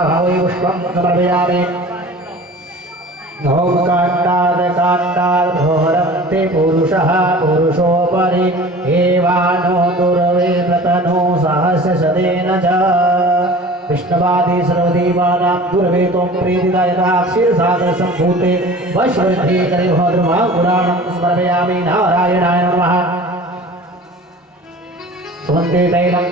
पुष्पं समर्पयामि। ओम काण्डाद् काण्डाद् भोरन्ति पुरुषः पुरुषोपरि एवानो दुर्वे प्रतनो सहस्रशतेन च विष्णुवादी सर्वदेवानां दुर्वे त्वं प्रीतिदायकः क्षीरसागरसम्भूते वैश्ववृद्धि करे भद्रमा पुराणं समर्पयामि। नारायणाय नमः। सुगन्धे तैलम्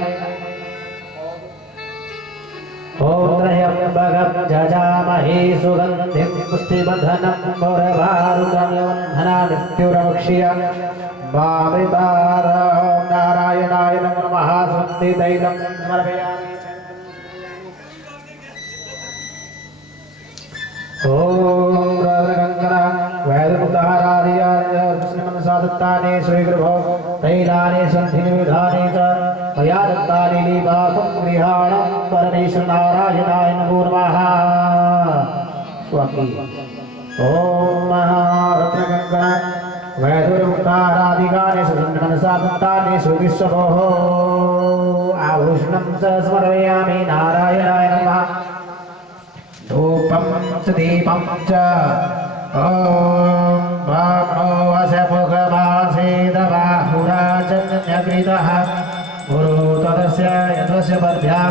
ओम त्रयंबकं जजामहे सुगन्धिं पुष्टिवर्धनं मुरभारुकमवन्धना मृत्युरमुक्षीय वामृतारं। नारायणाय नमः। सुगन्धे तैलं समर्पयामि। ओम रुद्रगङ्गना वैदमुदारादियानि श्रीगृभो तैलानि सन्धिनिविधानि च मया दत्तानि लीपाकं गृहाणं परमेश्वर नारायणाय नमो नमः। स्वामी ओम रुद्रगङ्गना वैदमुदारादिकानि सन्धिनिविधानि श्रीविश्वभोः आभूषणं च समर्पयामि। नारायणाय नमः। धूपं च दीपं च ॐ ब्राह्मणो वसपुखमासीदबाहुराजन्यकृतः गुरु तदस्य यदस्य पद्भ्यां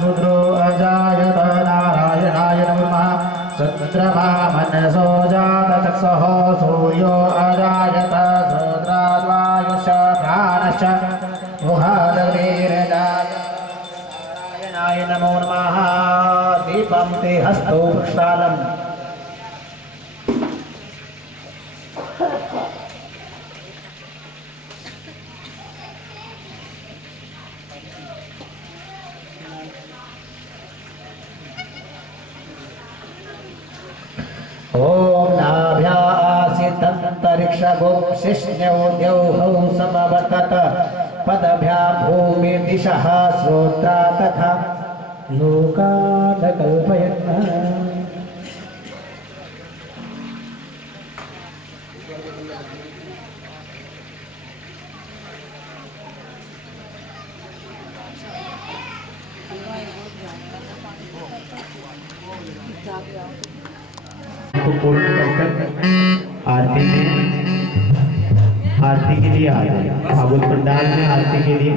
शूद्रो अजायत। नारायणाय नमः। चन्द्रमा मनसो जातचक्षुः सूर्यो अजायत शूद्राद्वायुश्च प्राणश्च गुहादवीर्यजायत। नारायणाय नमो नमः। दीपं ते हस्तौ प्रक्षालम् ओम नाभ्यासितन्तरिक्षगोपशिष्ण्योद्यौः समवर्तत पदभ्यां भूमिर्दिशः श्रोत्रा तथा लोकान् कल्पयन्। आरती के लिए आ जाए। भागवत पंडाल में आरती के लिए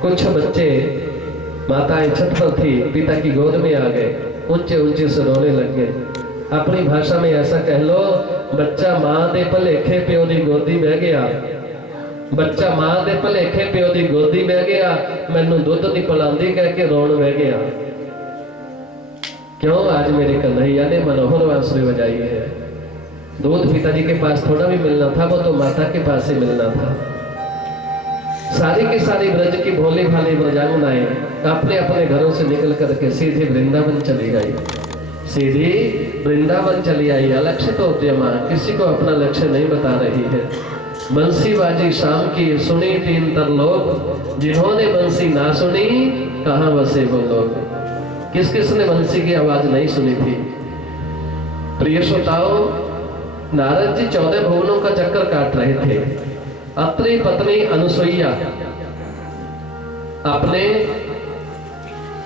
कुछ बच्चे, माताएं छत पर थी, पिता की गोद में आ गए, ऊंचे ऊंचे से रोने लग गए। अपनी भाषा में ऐसा कह लो, बच्चा मां दे भलेखे प्यो दी गोदी बह गया, बच्चा मां दे भलेखे प्यो दी गोदी बह गया, मैनू दुध नहीं पिलांदी कह के रोन बह गया। क्यों? आज मेरे कन्हैया ने मनोहर बांसुरी बजाई है। दूध पिताजी के पास थोड़ा भी मिलना था, वो तो माता के पास ही मिलना था। सारी की सारी ब्रज की भोली भाली ब्रजांगनाएं अपने अपने घरों से निकल करके सीधे वृंदावन चली गई, सीधी वृंदावन चली आई। अलक्षित होती माँ, किसी को अपना लक्ष्य नहीं बता रही है। बंसी बाजी शाम की सुनी तीन तरलोक, जिन्होंने बंसी ना सुनी कहाँ बसे वो लोग। किस किस ने बंसी की आवाज नहीं सुनी थी? प्रिय श्रोताओं, नारद जी 14 भुवनों का चक्कर काट रहे थे। अत्रि पत्नी अनुसुईया अपने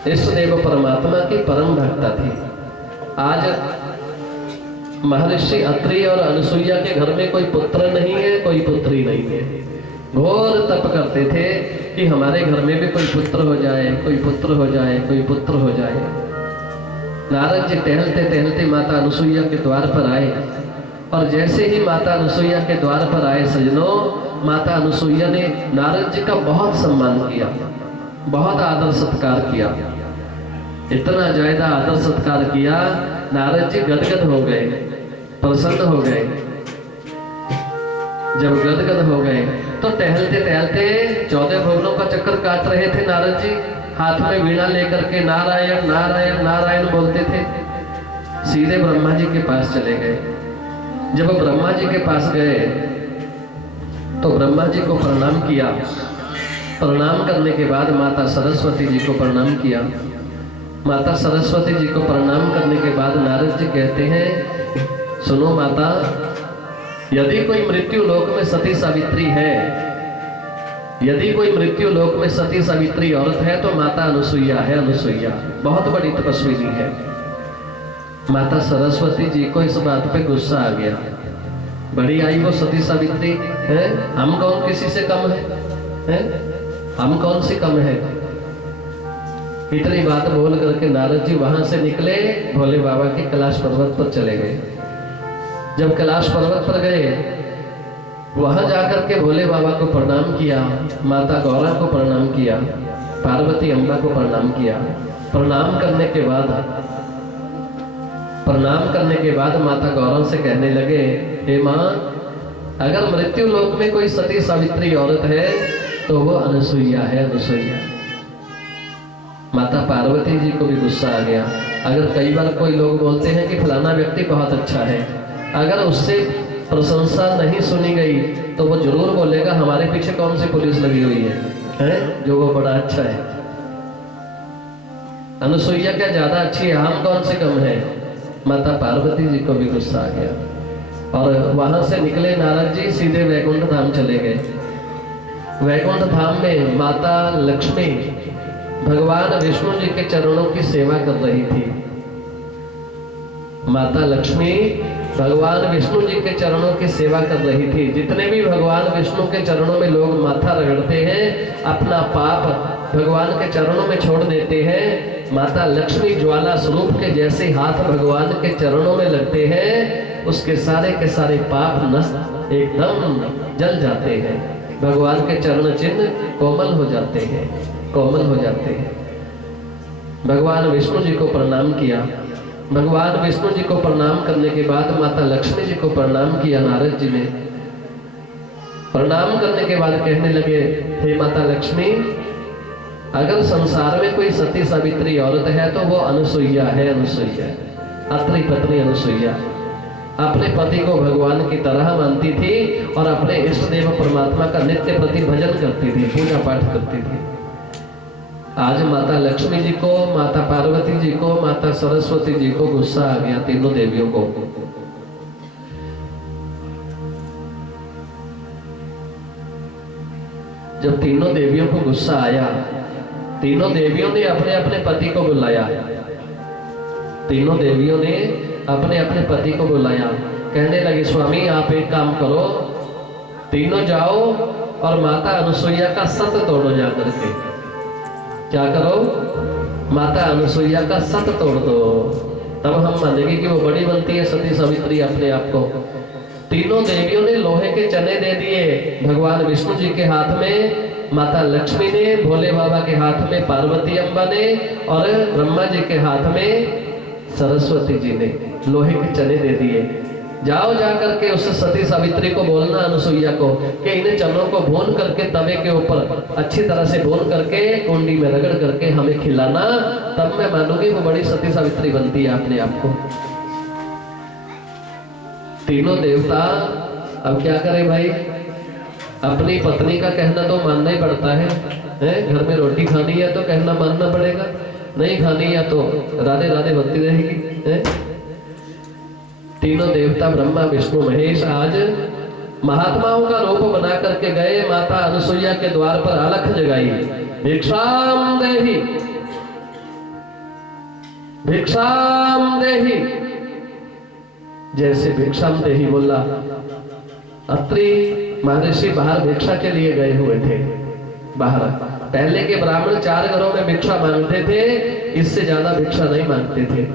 इष्ट देव परमात्मा की परम भक्ता थी। आज महर्षि अत्रि और अनुसुईया के घर में कोई पुत्र नहीं है, कोई पुत्री नहीं है। घोर तप करते थे कि हमारे घर में भी कोई पुत्र हो जाए, कोई पुत्र हो जाए, कोई पुत्र हो जाए। नारद जी टहलते टहलते माता अनुसुईया के द्वार पर आए, और जैसे ही माता अनुसुईया के द्वार पर आए सजनों, माता अनुसुईया ने नारद जी का बहुत सम्मान किया, बहुत आदर सत्कार किया। इतना ज्यादा आदर सत्कार किया, नारद जी गदगद हो गए, प्रसन्न हो गए। जब गदगद हो गए तो टहलते टहलते 14 भुवनों का चक्कर काट रहे थे नारद जी। हाथ में वीणा लेकर के नारायण नारायण नारायण बोलते थे। सीधे ब्रह्मा जी के पास चले गए। जब ब्रह्मा जी के पास गए तो ब्रह्मा जी को प्रणाम किया। प्रणाम करने के बाद माता सरस्वती जी को प्रणाम किया। माता सरस्वती जी को प्रणाम करने के बाद नारद जी कहते हैं, सुनो माता, यदि कोई मृत्यु लोक में सती सावित्री है, यदि कोई मृत्यु लोक में सती सावित्री औरत है तो माता अनुसुईया है। अनुसुईया बहुत बड़ी तपस्विनी है। माता सरस्वती जी को इस बात पे गुस्सा आ गया। बड़ी आई वो सती सावित्री है, हम कौन किसी से कम है? हम कौन सी कम है? इतनी बात बोल करके नारद जी वहां से निकले, भोले बाबा के कैलाश पर्वत पर चले गए। जब कैलाश पर्वत पर गए, वहां जाकर के भोले बाबा को प्रणाम किया, माता गौरा को प्रणाम किया, पार्वती अम्बा को प्रणाम किया। प्रणाम करने के बाद माता गौरा से कहने लगे, हे माँ, अगर मृत्यु लोक में कोई सती सावित्री औरत है तो वो अनुसुईया है। अनुसुईया। माता पार्वती जी को भी गुस्सा आ गया। अगर कई बार कोई लोग बोलते हैं कि फलाना व्यक्ति बहुत अच्छा है, अगर उससे प्रशंसा नहीं सुनी गई तो वो जरूर बोलेगा हमारे पीछे कौन सी पुलिस लगी हुई है जो वो बड़ा अच्छा है। अनुसुईया क्या ज्यादा अच्छी है? हम कौन से कम है? माता पार्वती जी को भी गुस्सा आ गया और वहां से निकले नारद जी, सीधे वैकुंठ धाम चले गए। वैकुंठ धाम में माता लक्ष्मी भगवान विष्णु जी के चरणों की सेवा कर रही थी। माता लक्ष्मी भगवान विष्णु जी के चरणों की सेवा कर रही थी। जितने भी भगवान विष्णु के चरणों में लोग माथा रगड़ते हैं, अपना पाप भगवान के चरणों में छोड़ देते हैं, माता लक्ष्मी ज्वाला स्वरूप के जैसे हाथ भगवान के चरणों में लगते हैं, उसके सारे के सारे पाप नष्ट एकदम जल जाते हैं। भगवान के चरण चिन्ह कोमल हो जाते हैं, कोमल हो जाते हैं। भगवान विष्णु जी को प्रणाम किया। भगवान विष्णु जी को प्रणाम करने के बाद माता लक्ष्मी जी को प्रणाम किया नारद जी ने। प्रणाम करने के बाद कहने लगे, हे माता लक्ष्मी, अगर संसार में कोई सती सावित्री औरत है तो वो अनुसुईया है। अनुसुईया, अत्रि पत्नी अनुसुईया अपने पति को भगवान की तरह मानती थी और अपने इष्ट देव परमात्मा का नित्य प्रति भजन करती थी, पूजा पाठ करती थी। आज माता लक्ष्मी जी को, माता पार्वती जी को, माता सरस्वती जी को गुस्सा आ गया, तीनों देवियों को। जब तीनों देवियों को गुस्सा आया, तीनों देवियों ने अपने अपने पति को बुलाया। तीनों देवियों ने अपने अपने पति को बुलाया, कहने लगे स्वामी आप एक काम करो, तीनों जाओ और माता अनुसुईया का सत तोड़ो जा करके। क्या करो? माता अनुसुईया का सत तोड़ दो, तब हम मानेंगे कि वो बड़ी बनती है सती सावित्री अपने आप को। तीनों देवियों ने लोहे के चने दे दिए, भगवान विष्णु जी के हाथ में माता लक्ष्मी ने, भोले बाबा के हाथ में पार्वती अम्बा ने और ब्रह्मा जी के हाथ में सरस्वती जी ने लोहे के चने दे दिए। जाओ जा करके उस सती सावित्री को बोलना अनुसुईया को कि इन्हें चनों को भून करके तवे के ऊपर अच्छी तरह से भून करके कुंडी में रगड़ करके हमें खिलाना, तब मैं मानूंगी वो बड़ी सती सावित्री बनती है अपने आप को। तीनों देवता अब क्या करें भाई, अपनी पत्नी का कहना तो मानना ही पड़ता है। घर में रोटी खानी है तो कहना मानना पड़ेगा, नहीं खानी है तो राधे राधे बनती रहेगी। तीनों देवता ब्रह्मा विष्णु महेश आज महात्माओं का रूप बना करके गए, माता अनुसुईया के द्वार पर अलख जगाई, भिक्षाम देहि, भिक्षाम देहि। जैसे भिक्षाम देहि बोला, अत्रि महर्षि बाहर भिक्षा के लिए गए हुए थे। बाहर पहले के ब्राह्मण 4 घरों में भिक्षा मांगते थे, इससे ज्यादा भिक्षा नहीं मांगते थे।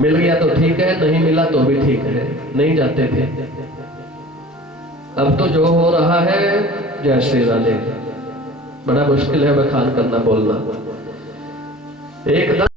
मिल गया तो ठीक है, नहीं मिला तो भी ठीक है, नहीं जाते थे। अब तो जो हो रहा है, जय श्री राधे, बड़ा मुश्किल है बखान करना बोलना। एकदम